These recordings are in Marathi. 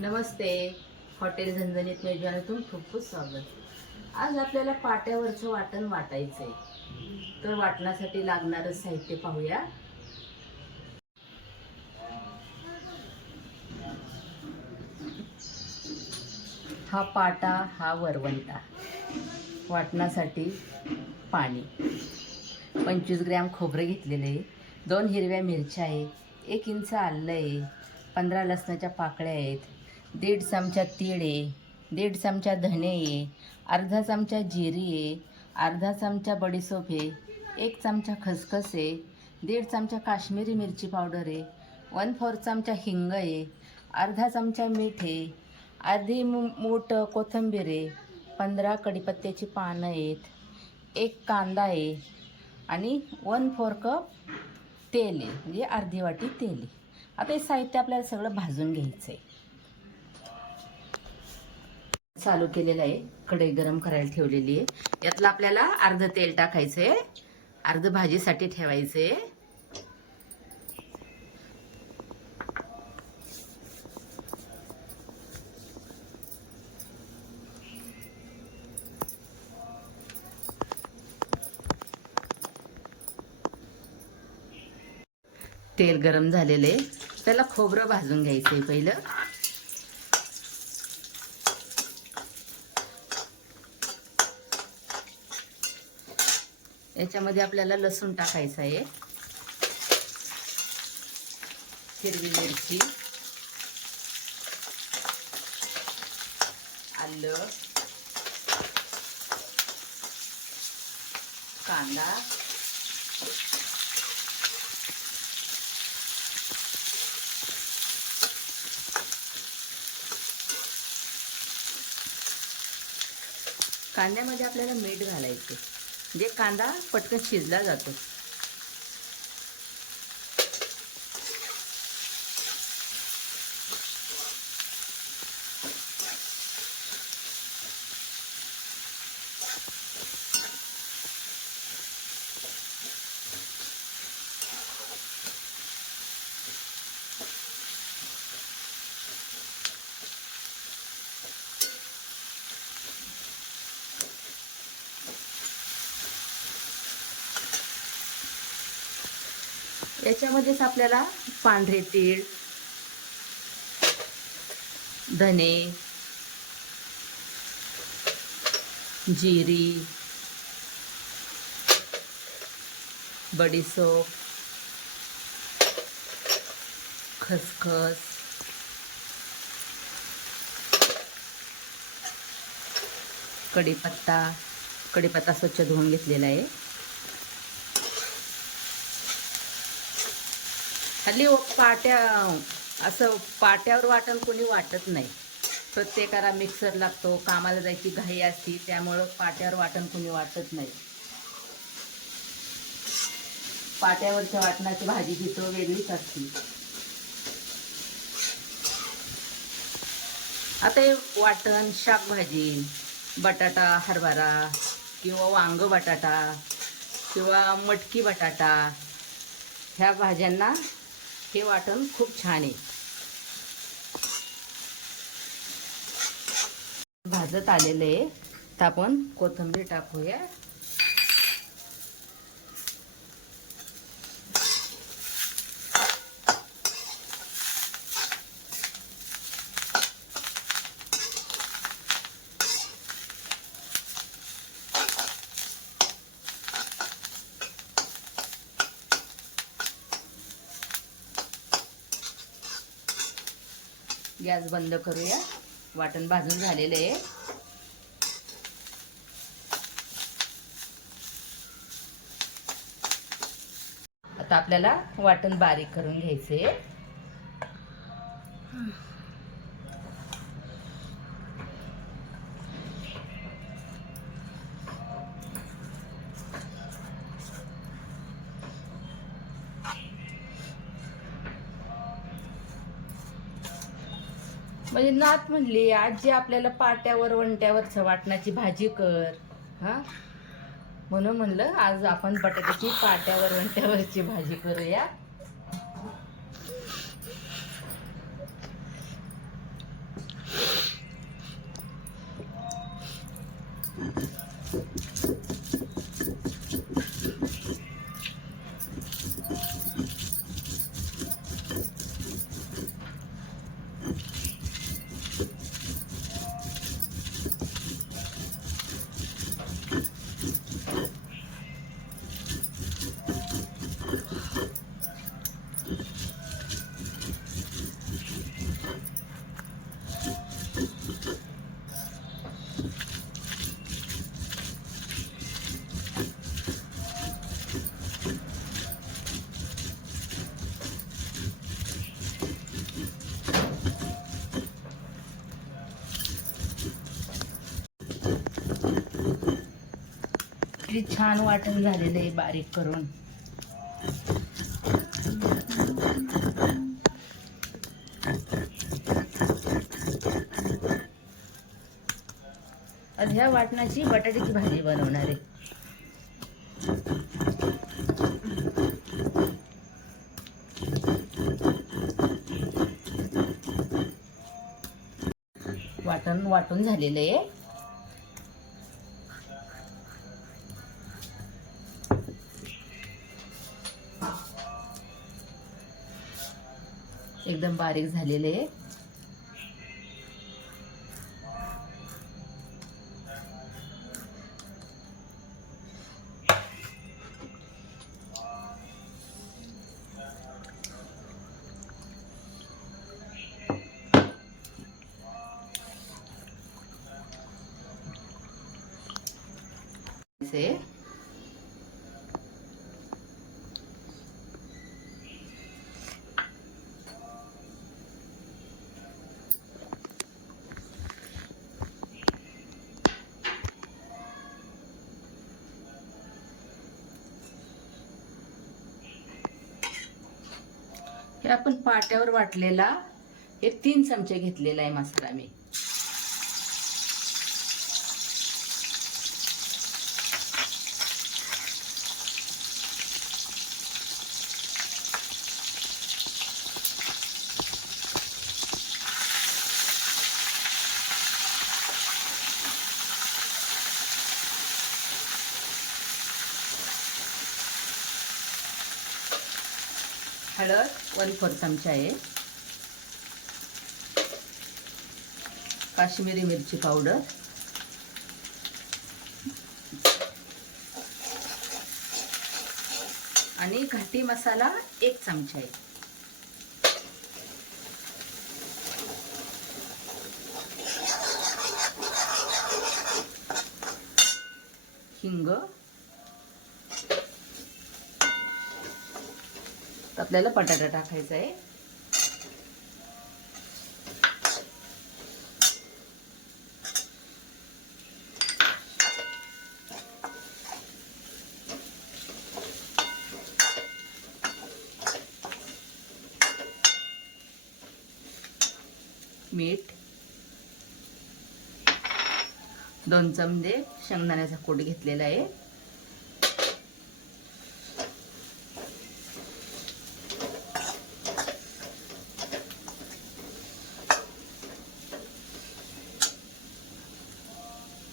नमस्ते. हॉटेल झणझणीत मेजवानीतून खूप खूप स्वागत. आज आपल्याला पाट्यावरचं वाटण वाटायचंय. तर वाटण्यासाठी लागणारं साहित्य पाहूया. हा पाटा, हा वरवंटा. वाटण्यासाठी पाणी, 25 ग्रॅम खोबरं घेतलेलं आहे, 2 हिरव्या मिरच्या आहे, 1 इंच आलं आहे, 15 लसणाच्या पाकळ्या आहेत, 1.5 चमचा तीळ आहे, 1.5 चमचा धने आहे, अर्धा चमचा जिरी आहे, अर्धा चमचा बडीशोप आहे, 1 चमचा खसखस आहे, 1.5 चमचा काश्मीरी मिरची पावडर आहे, 1/4 चमचा हिंग आहे, अर्धा चमचा मीठ आहे, अर्धी मूठ कोथिंबीर आहे, 15 कढीपत्त्याची पानं आहेत, 1 कांदा आहे आणि 1/4 कप तेल आहे, म्हणजे अर्धी वाटी तेल आहे. आता हे साहित्य आपल्याला सगळं भाजून घ्यायचं आहे. चालू केलेलं आहे, कढई गरम करायला ठेवलेली आहे. यातलं आपल्याला अर्ध तेल टाकायचं आहे, अर्ध भाजीसाठी ठेवायचं आहे. तेल गरम झालेलं आहे, त्याला खोबरं भाजून घ्यायचं आहे पहिलं. याच्यामध्ये आपल्याला लसूण टाकायचं आहे, हिरवी मिरची, आलं, कांदा, कांद्यामध्ये आपल्याला मीठ घालायचं, म्हणजे कांदा पटकन शिजला जातो. याच्यामध्येच आपल्याला पांढरे तीळ, धने, जिरी, बडीशोप, खसखस, कढीपत्ता स्वच्छ धुवून घेतलेला आहे. हल्ली पाट्यावर वाटण कोणी वाटत नाही. प्रत्येकाला मिक्सर लागतो, कामाला जायची घाई असती, त्यामुळं पाट्यावर वाटण कोणी वाटत नाही. पाट्यावरच्या वाटणाची भाजी जी तो वेगळीच असते. आता हे वाटण, शाकभाजी, बटाटा हरभरा किंवा वांग बटाटा किंवा मटकी बटाटा, ह्या भाज्यांना हे वाटण खूप छान आहे. भाजत आलेलं आहे, तर आपण कोथिंबीर टाकूया. गॅस बंद करूया. वाटण भाजून झालेलं आहे. आता आपल्याला वाटण बारीक करून घ्यायचे. म्हणजे नात म्हणली आजी आपल्याला पाट्यावर वंट्यावरच वाटणाची भाजी कर, हा, म्हणून म्हणलं आज आपण बटाट्याची पाट्यावर वंट्यावरची भाजी करूया. किती छान वाटण झालेलं आहे बारीक करून. आज ह्या वाटणाची बटाट्याची भाजी बनवणार आहे. वाटण वाटून झालेलं आहे. एकदम बारीक झालेले आहे. हे आपण पाट्यावर वाटलेला हे 3 चमचे घेतलेला आहे मसाला मी. हळद 1/4 चमचा आहे. काश्मीरी मिरची पावडर, आणि घाटी मसाला 1 चमचा आहे. हिंग. आपल्याला बटाटा टाकायचा आहे. मीठ, 2 चमचे शेंगदाण्याचा कूट घेतलेला आहे.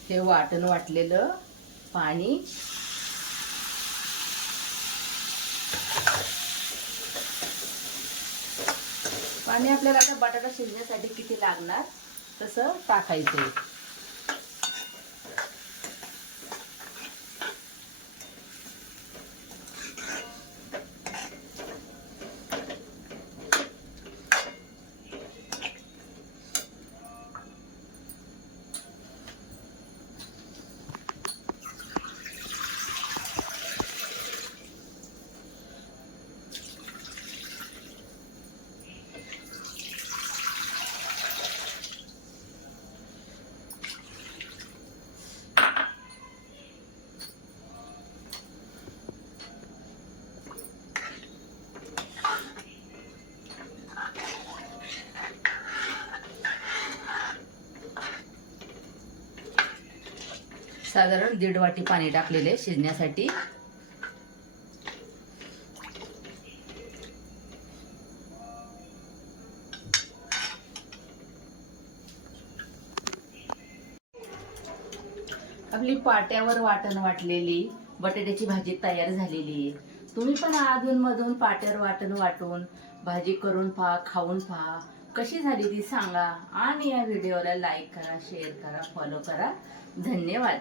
हे वाटण वाटलेलं पाणी, पाणी आपल्याला आता बटाटा शिजण्यासाठी किती लागणार तसं टाकायचं. साधारण 1.5 वाटी पाणी टाकलेले शिजण्यासाठी. आपली पाट्यावर वाटण वाटलेली बटाट्याची भाजी तयार झालेली आहे. तुम्ही पण अधूनमधून पाट्यावर वाटण वाटून भाजी करून पहा, खाऊन पहा. कशी झाली ती सांगा आणि या व्हिडिओला लाईक करा, शेअर करा, फॉलो करा. धन्यवाद.